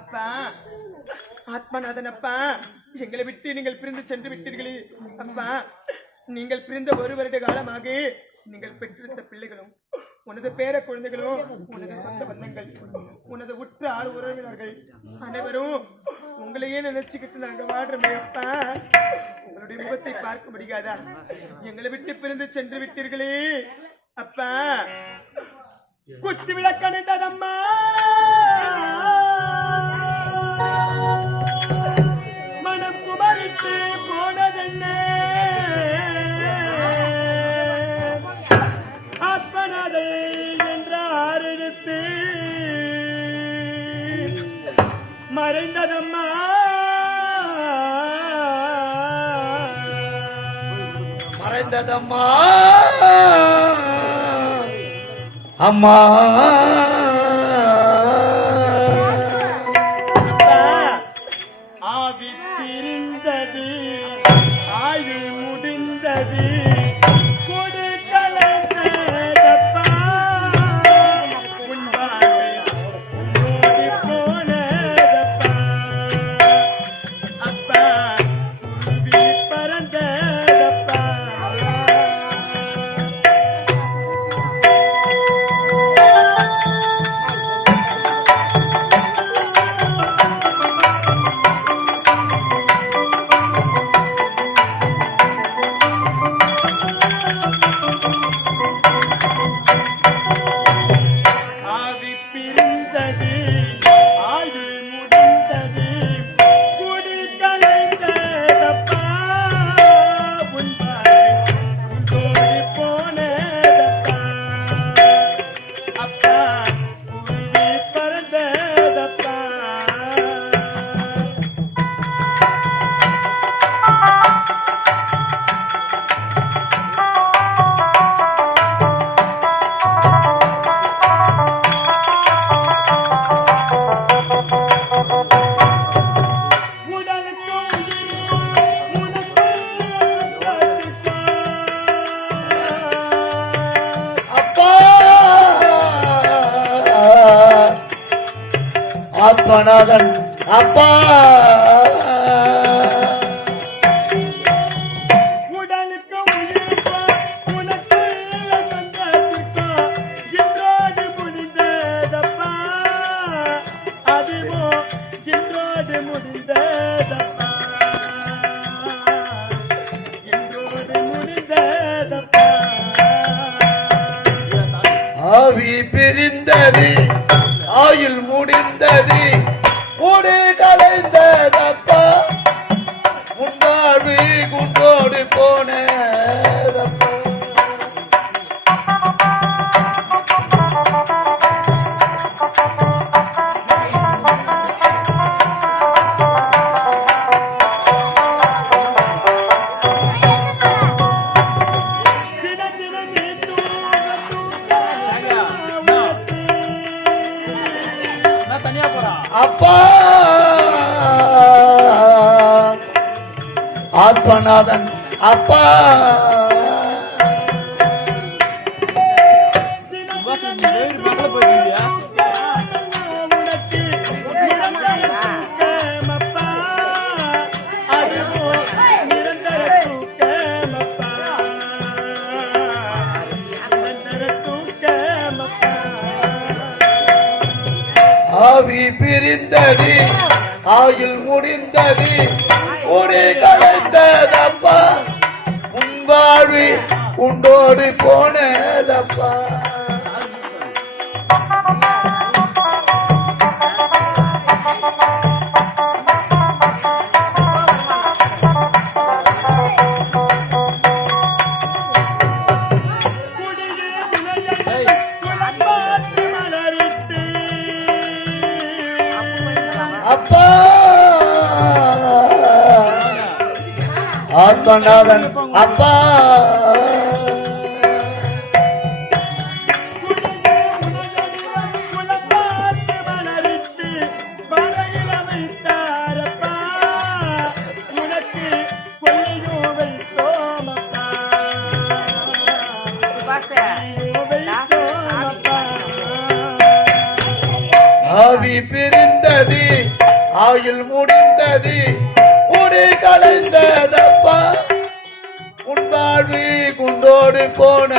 அப்பா. ஆத்மநாதன் அப்பா எங்களை விட்டு நீங்கள் பிரிந்து சென்று விட்டீர்களே. அப்பா நீங்கள் பிரிந்த ஒரு வருட காலமாக நீங்கள் பெற்றிருந்த பிள்ளைகளும் உனது பேர குழந்தைகளும் உனது சொந்த பந்தங்கள் உனது உற்ற ஆள் உறவினர்கள் அனைவரும் உங்களையே நினைச்சுக்கிட்டு நாங்க வாடுறோமே அப்பா. உங்களுடைய முகத்தை பார்க்க முடியாதா? எங்களை விட்டு பிரிந்து சென்று விட்டீர்களே. அப்பா. குத்து விளக்கணிந்ததம்மா ஆத்மநாதை என்ற ஆரெடுத்து மறைந்ததம்மா. மறைந்ததம்மா. அம்மா. பறந்ததப்பா இன்றோடு முடிந்ததப்பா. ஆவி பிரிந்தது ஆயுள் முடிந்தது. கூடு கலைந்த நிரந்தர அப்பா! ஆவி பிரிந்தது. ஆயுள் முடிந்தது. ஒரு கலைந்ததப்பா. உங்காழ்வி உண்டோடு போனதப்பா. கொண்டாதன். அப்பா. ஆவி பிரிந்தது ஆயுள் முடிந்தது முடி ஓடி போன